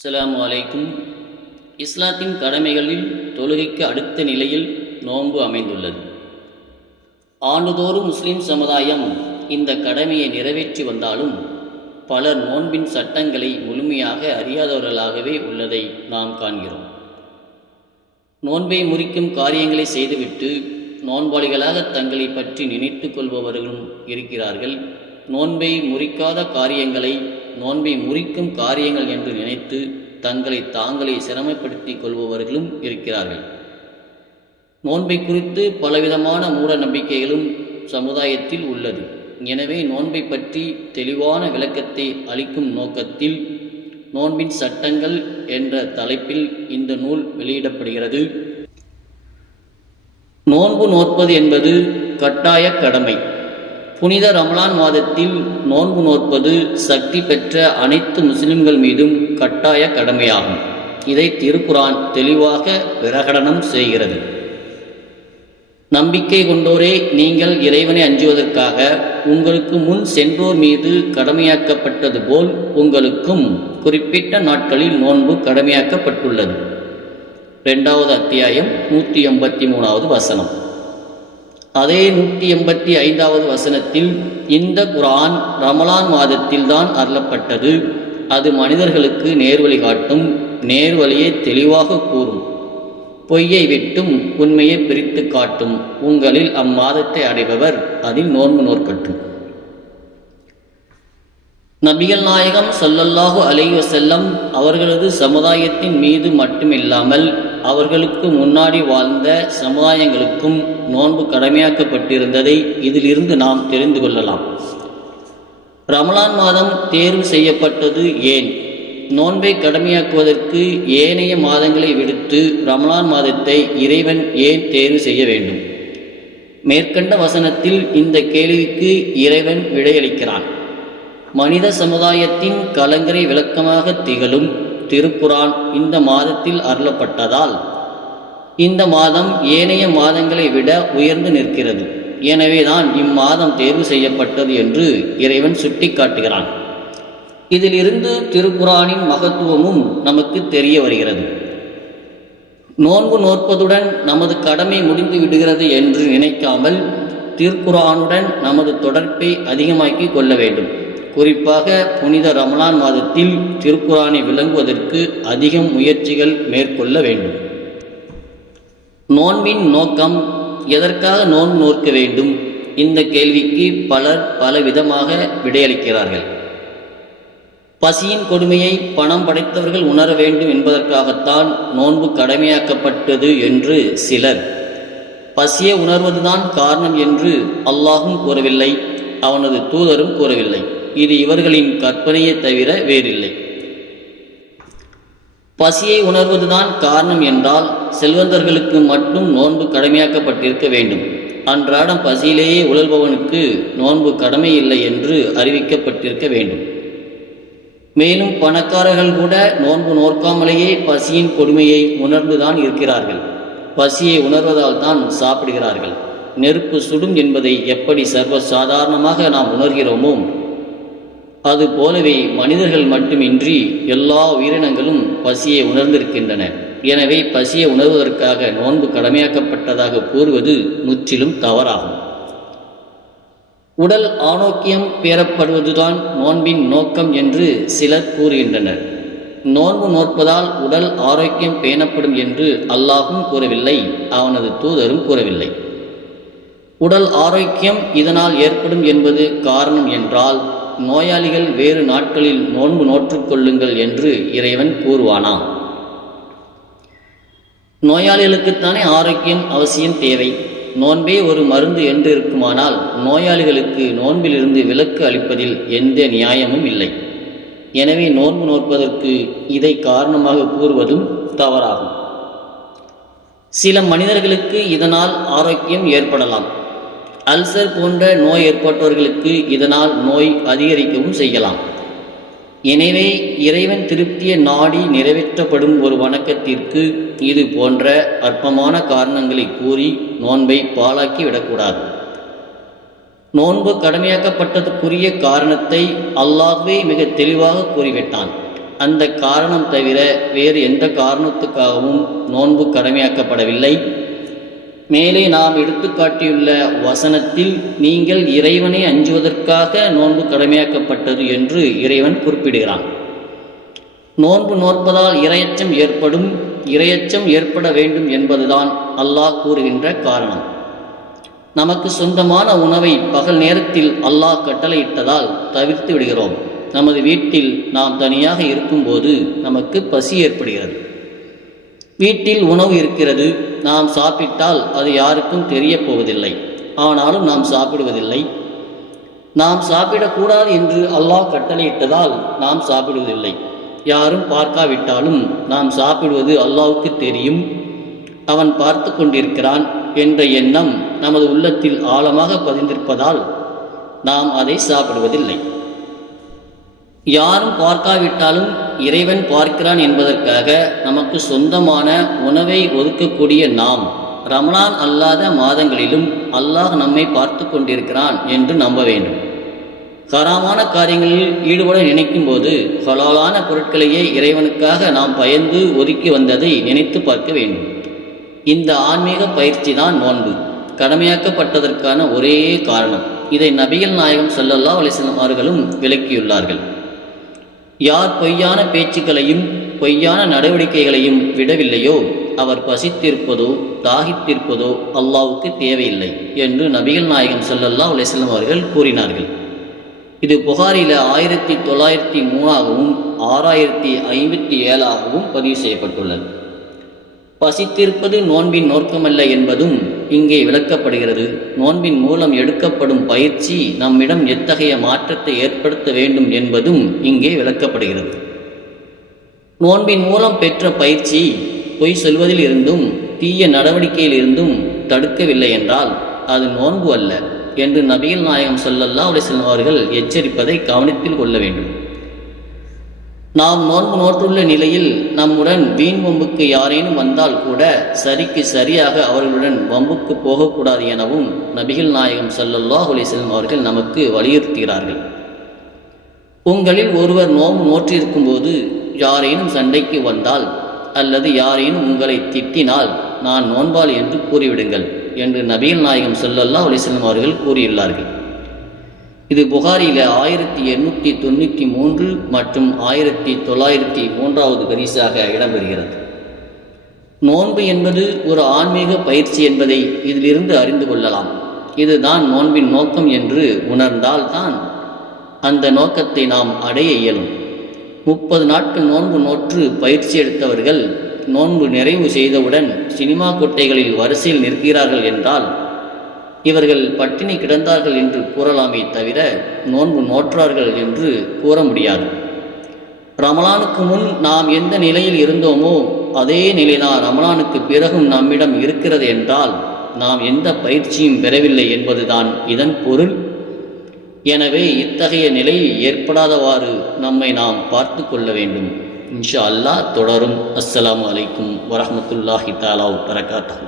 அஸ்ஸலாமு அலைக்கும். இஸ்லாத்தின் கடமைகளில் தொழுகைக்கு அடுத்த நிலையில் நோன்பு அமைந்துள்ளது. ஆண்டுதோறும் முஸ்லிம் சமுதாயம் இந்த கடமையை நிறைவேற்றி வந்தாலும் பலர் நோன்பின் சட்டங்களை முழுமையாக அறியாதவர்களாகவே உள்ளதை நாம் காண்கிறோம். நோன்பை முறிக்கும் காரியங்களை செய்துவிட்டு நோன்பாளிகளாக தங்களை பற்றி நினைத்து கொள்பவர்களும் இருக்கிறார்கள். நோன்பை முறிக்காத காரியங்களை நோன்பை முறிக்கும் காரியங்கள் என்று நினைத்து தங்களை தாங்களே சிரமப்படுத்தி கொள்பவர்களும் இருக்கிறார்கள். நோன்பை குறித்து பலவிதமான மூட நம்பிக்கைகளும் சமுதாயத்தில் உள்ளது. எனவே நோன்பை பற்றி தெளிவான விளக்கத்தை அளிக்கும் நோக்கத்தில் நோன்பின் சட்டங்கள் என்ற தலைப்பில் இந்த நூல் வெளியிடப்படுகிறது. நோன்பு நோற்பது என்பது கட்டாய கடமை. புனித ரமலான் மாதத்தில் நோன்பு நோற்பது சக்தி பெற்ற அனைத்து முஸ்லிம்கள் மீதும் கட்டாய கடமையாகும். இதை திருக்குர்ஆன் தெளிவாக பிரகடனம் செய்கிறது. நம்பிக்கை கொண்டோரே, நீங்கள் இறைவனை அஞ்சுவதற்காக உங்களுக்கு முன் சென்றோர் மீது கடமையாக்கப்பட்டது போல் உங்களுக்கும் குறிப்பிட்ட நாட்களில் நோன்பு கடமையாக்கப்பட்டுள்ளது. 2வது அத்தியாயம் 183வது வசனம். அதே 185வது வசனத்தில் இந்த குர்ஆன் ரமலான் மாதத்தில்தான் அருளப்பட்டது. அது மனிதர்களுக்கு நேர்வழி காட்டும், நேர்வழியை தெளிவாக கூறும், பொய்யை விட்டும் உண்மையை பிரித்து காட்டும். உங்களில் அம்மாதத்தை அடைபவர் அதில் நோன்பு நோற்கட்டும். நபிகள் நாயகம் ஸல்லல்லாஹு அலைஹி வஸல்லம் அவர்களது சமுதாயத்தின் மீது மட்டுமில்லாமல் அவர்களுக்கு முன்னாடி வாழ்ந்த சமுதாயங்களுக்கும் நோன்பு கடமையாக்கப்பட்டிருந்ததை இதிலிருந்து நாம் தெரிந்து கொள்ளலாம். ரமலான் மாதம் தேர்வு செய்யப்பட்டது ஏன்? நோன்பை கடமையாக்குவதற்கு ஏனைய மாதங்களை விடுத்து ரமலான் மாதத்தை இறைவன் ஏன் தேர்வு செய்ய வேண்டும்? மேற்கண்ட வசனத்தில் இந்த கேள்விக்கு இறைவன் விடையளிக்கிறான். மனித சமுதாயத்தின் கலங்கரை விளக்கமாக திகழும் திருக்குர்ஆன் இந்த மாதத்தில் அருளப்பட்டதால் இந்த மாதம் ஏனைய மாதங்களை விட உயர்ந்து நிற்கிறது. எனவேதான் இம்மாதம் தேர்வு செய்யப்பட்டது என்று இறைவன் சுட்டிக்காட்டுகிறான். இதிலிருந்து திருக்குர்ஆனின் மகத்துவமும் நமக்கு தெரிய வருகிறது. நோன்பு நோற்பதுடன் நமது கடமை முடிந்து விடுகிறது என்று நினைக்காமல் திருக்குர்ஆனுடன் நமது தொடர்பை அதிகமாக்கி கொள்ள வேண்டும். குறிப்பாக புனித ரமலான் மாதத்தில் திருக்குர்ஆனை விளங்குவதற்கு அதிகம் முயற்சிகள் மேற்கொள்ள வேண்டும். நோன்பின் நோக்கம், எதற்காக நோன்பு நோற்க வேண்டும்? இந்த கேள்விக்கு பலர் பலவிதமாக விடையளிக்கிறார்கள். பசியின் கொடுமையை பணம் படைத்தவர்கள் உணர வேண்டும் என்பதற்காகத்தான் நோன்பு கடமையாக்கப்பட்டது என்று சிலர், பசியை உணர்வதுதான் காரணம் என்று அல்லாஹும் கூறவில்லை, அவனது தூதரும் கூறவில்லை. இது இவர்களின் கற்பனையை தவிர வேறில்லை. பசியை உணர்வதுதான் காரணம் என்றால் செல்வந்தர்களுக்கு மட்டும் நோன்பு கடமையாக்கப்பட்டிருக்க வேண்டும். அன்றாடம் பசியிலேயே உழல்பவனுக்கு நோன்பு கடமை இல்லை என்று அறிவிக்கப்பட்டிருக்க வேண்டும். மேலும் பணக்காரர்கள் கூட நோன்பு நோற்காமலேயே பசியின் கொடுமையை உணர்ந்துதான் இருக்கிறார்கள். பசியை உணர்வதால் தான் சாப்பிடுகிறார்கள். நெருப்பு சுடும் என்பதை எப்படி சர்வசாதாரணமாக நாம் உணர்கிறோமோ அது போலவே மனிதர்கள் மட்டுமின்றி எல்லா உயிரினங்களும் பசியை உணர்ந்திருக்கின்றன. எனவே பசியை உணர்வதற்காக நோன்பு கடமையாக்கப்பட்டதாக கூறுவது முற்றிலும் தவறாகும். உடல் ஆரோக்கியம் பெறப்படுவதுதான் நோன்பின் நோக்கம் என்று சிலர் கூறுகின்றனர். நோன்பு நோற்பதால் உடல் ஆரோக்கியம் பேணப்படும் என்று அல்லாஹும் கூறவில்லை, அவனது தூதரும் கூறவில்லை. உடல் ஆரோக்கியம் இதனால் ஏற்படும் என்பது காரணம் என்றால் நோயாளிகள் வேறு நாட்களில் நோன்பு நோற்றுக்கொள்ளுங்கள் என்று இறைவன் கூறுவானா? நோயாளிகளுக்குத்தானே ஆரோக்கியம் அவசியம் தேவை. நோன்பே ஒரு மருந்து என்று இருக்குமானால் நோயாளிகளுக்கு நோன்பிலிருந்து விலக்கு அளிப்பதில் எந்த நியாயமும் இல்லை. எனவே நோன்பு நோற்பதற்கு இதை காரணமாக கூறுவதும் தவறாகும். சில மனிதர்களுக்கு இதனால் ஆரோக்கியம் ஏற்படலாம். அல்சர் போன்ற நோய் ஏற்பட்டவர்களுக்கு இதனால் நோய் அதிகரிக்கவும் செய்யலாம். எனவே இறைவன் திருப்திய நாடி நிறைவேற்றப்படும் ஒரு வணக்கத்திற்கு இது போன்ற அற்பமான காரணங்களை கூறி நோன்பை பாழாக்கி விடக்கூடாது. நோன்பு கடமையாக்கப்பட்டதுக்குரிய காரணத்தை அல்லாஹ்வே மிக தெளிவாக கூறிவிட்டான். அந்த காரணம் தவிர வேறு எந்த காரணத்துக்காகவும் நோன்பு கடமையாக்கப்படவில்லை. மேலே நாம் எடுத்துக்காட்டியுள்ள வசனத்தில் நீங்கள் இறைவனை அஞ்சுவதற்காக நோன்பு கடமையாக்கப்பட்டது என்று இறைவன் குறிப்பிடுகிறான். நோன்பு நோற்பதால் இரையச்சம் ஏற்படும், இரையச்சம் ஏற்பட வேண்டும் என்பதுதான் அல்லாஹ் கூறுகின்ற காரணம். நமக்கு சொந்தமான உணவை பகல் நேரத்தில் அல்லாஹ் கட்டளையிட்டதால் தவிர்த்து விடுகிறோம். நமது வீட்டில் நாம் தனியாக இருக்கும்போது நமக்கு பசி ஏற்படுகிறது. வீட்டில் உணவு இருக்கிறது, நாம் சாப்பிட்டால் அது யாருக்கும் தெரிய போவதில்லை. ஆனாலும் நாம் சாப்பிடுவதில்லை. நாம் சாப்பிடக்கூடாது என்று அல்லாஹ் கட்டளையிட்டதால் நாம் சாப்பிடுவதில்லை. யாரும் பார்க்காவிட்டாலும் நாம் சாப்பிடுவது அல்லாஹ்வுக்கு தெரியும், அவன் பார்த்து கொண்டிருக்கிறான் என்ற எண்ணம் நமது உள்ளத்தில் ஆழமாக பதிந்திருப்பதால் நாம் அதை சாப்பிடுவதில்லை. யாரும் பார்க்காவிட்டாலும் இறைவன் பார்க்கிறான் என்பதற்காக நமக்கு சொந்தமான உணவை ஒதுக்கக்கூடிய நாம் ரமலான் அல்லாத மாதங்களிலும் அல்லாஹ் நம்மை பார்த்து கொண்டிருக்கிறான் என்று நம்ப வேண்டும். ஹராமான காரியங்களில் ஈடுபட நினைக்கும் போது ஹலாலான பொருட்களையே இறைவனுக்காக நாம் பயந்து ஒதுக்கி வந்ததை நினைத்து பார்க்க வேண்டும். இந்த ஆன்மீக பயிற்சி தான் நோன்பு கடமையாக்கப்பட்டதற்கான ஒரே காரணம். இதை நபிகள் நாயகம் ஸல்லல்லாஹு அலைஹி வஸல்லம் அவர்களும் விளக்கியுள்ளார்கள். யார் பொய்யான பேச்சுக்களையும் பொய்யான நடவடிக்கைகளையும் விடவில்லையோ அவர் பசித்திருப்பதோ தாகித்திருப்பதோ அல்லாஹ்வுக்கு தேவையில்லை என்று நபிகள் நாயகம் ஸல்லல்லாஹு அலைஹி வஸல்லம் அவர்கள் கூறினார்கள். இது புகாரில 1903ஆகவும் 6057ஆகவும் பதிவு செய்யப்பட்டுள்ளது. பசித்திருப்பது நோன்பின் நோக்கமல்ல என்பதும் இங்கே விளக்கப்படுகிறது. நோன்பின் மூலம் எடுக்கப்படும் பயிற்சி நம்மிடம் எத்தகைய மாற்றத்தை ஏற்படுத்த வேண்டும் என்பதும் இங்கே விளக்கப்படுகிறது. நோன்பின் மூலம் பெற்ற பயிற்சி பொய் சொல்வதில் இருந்தும் தீய நடவடிக்கையில் இருந்தும் தடுக்கவில்லை என்றால் அது நோன்பு அல்ல என்று நபிகள் நாயகம் ஸல்லல்லாஹு அலைஹி வஸல்லம் அவர்கள் எச்சரிப்பதை கவனத்தில் கொள்ள வேண்டும். நாம் நோன்பு நோற்றுள்ள நிலையில் நம்முடன் வீண் வம்புக்கு யாரேனும் வந்தால் கூட சரிக்கு சரியாக அவர்களுடன் வம்புக்கு போகக்கூடாது எனவும் நபிகள் நாயகம் ஸல்லல்லாஹு அலைஹி வஸல்லம் அவர்கள் நமக்கு வலியுறுத்துகிறார்கள். உங்களில் ஒருவர் நோன்பு நோற்றிருக்கும் போது யாரேனும் சண்டைக்கு வந்தால் அல்லது யாரேனும் உங்களை திட்டினால் நான் நோன்பாள் என்று கூறிவிடுங்கள் என்று நபிகள் நாயகம் ஸல்லல்லாஹு அலைஹி வஸல்லம் அவர்கள் கூறியுள்ளார்கள். இது புகாரில 1893 மற்றும் 1903வது ஹதீஸாக இடம்பெறுகிறது. நோன்பு என்பது ஒரு ஆன்மீக பயிற்சி என்பதை இதிலிருந்து அறிந்து கொள்ளலாம். இதுதான் நோன்பின் நோக்கம் என்று உணர்ந்தால்தான் அந்த நோக்கத்தை நாம் அடைய இயலும். 30 நாட்கள் நோன்பு நோற்று பயிற்சி எடுத்தவர்கள் நோன்பு நிறைவு செய்தவுடன் சினிமா கொட்டைகளில் வரிசையில் நிற்கிறார்கள் என்றால் இவர்கள் பட்டினி கிடந்தார்கள் என்று கூறலாமே தவிர நோன்பு நோற்றார்கள் என்று கூற முடியாது. ரமலானுக்கு முன் நாம் எந்த நிலையில் இருந்தோமோ அதே நிலைதான் ரமலானுக்கு பிறகும் நம்மிடம் இருக்கிறது என்றால் நாம் எந்த பயிற்சியும் பெறவில்லை என்பதுதான் இதன் பொருள். எனவே இத்தகைய நிலை ஏற்படாதவாறு நம்மை நாம் பார்த்து கொள்ள வேண்டும். இன்ஷா அல்லாஹ் தொடரும். அஸ்ஸலாமு அலைக்கும் வரஹ்மத்துல்லாஹி தஆலா வபரகாத்துஹு.